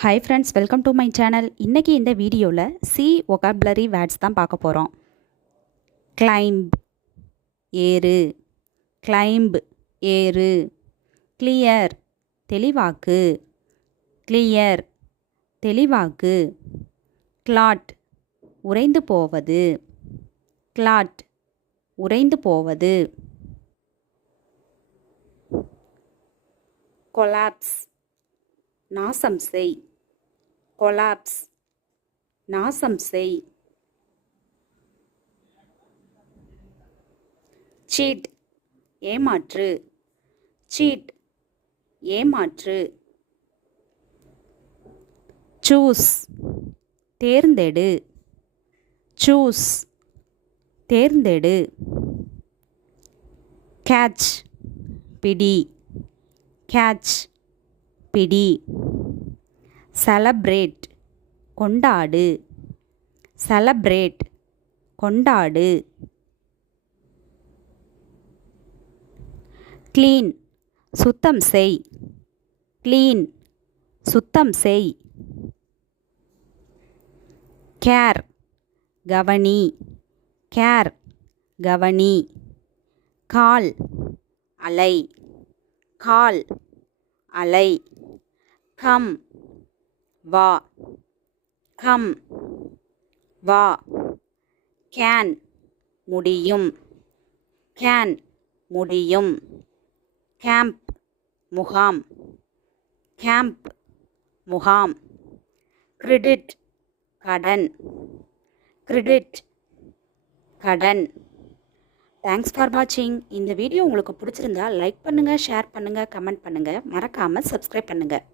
Hi friends, welcome to my channel. இன்றைக்கி இந்த வீடியோவில் சி ஒகாபுலரி வேர்ட்ஸ் தான் பார்க்க போகிறோம். கிளைம்ப் ஏறு, கிளைம்ப் ஏறு. கிளியர் தெளிவாக்கு, கிளியர் தெளிவாக்கு. கிளாட் உறைந்து போவது, கிளாட் உறைந்து போவது. கொலாப்ஸ் நாசம் செய், கொலாப்ஸ் நாசம் செய். சீட் ஏமாற்று, சீட் ஏமாற்று. சூஸ் தேர்ந்தெடு, சூஸ் தேர்ந்தெடு. கேட்ச் பிடி, கேட்ச் பிடி. செலப்ரேட் கொண்டாடு, செலப்ரேட் கொண்டாடு. க்ளீன் சுத்தம் செய், க்ளீன் சுத்தம் செய். கேர் கவனி, கேர் கவனி. கால் அலை, கால் அலை. கம் வா, கம் வா. கேன் முடியும், கேன் முடியும். கேம்ப் முகாம், கேம்ப் முகாம். கிரெடிட் கடன், கிரெடிட் கடன். தேங்க்ஸ் ஃபார் வாட்சிங். இந்த வீடியோ உங்களுக்கு பிடிச்சிருந்தா லைக் பண்ணுங்கள், ஷேர் பண்ணுங்கள், கமெண்ட் பண்ணுங்கள். மறக்காமல் சப்ஸ்கிரைப் பண்ணுங்கள்.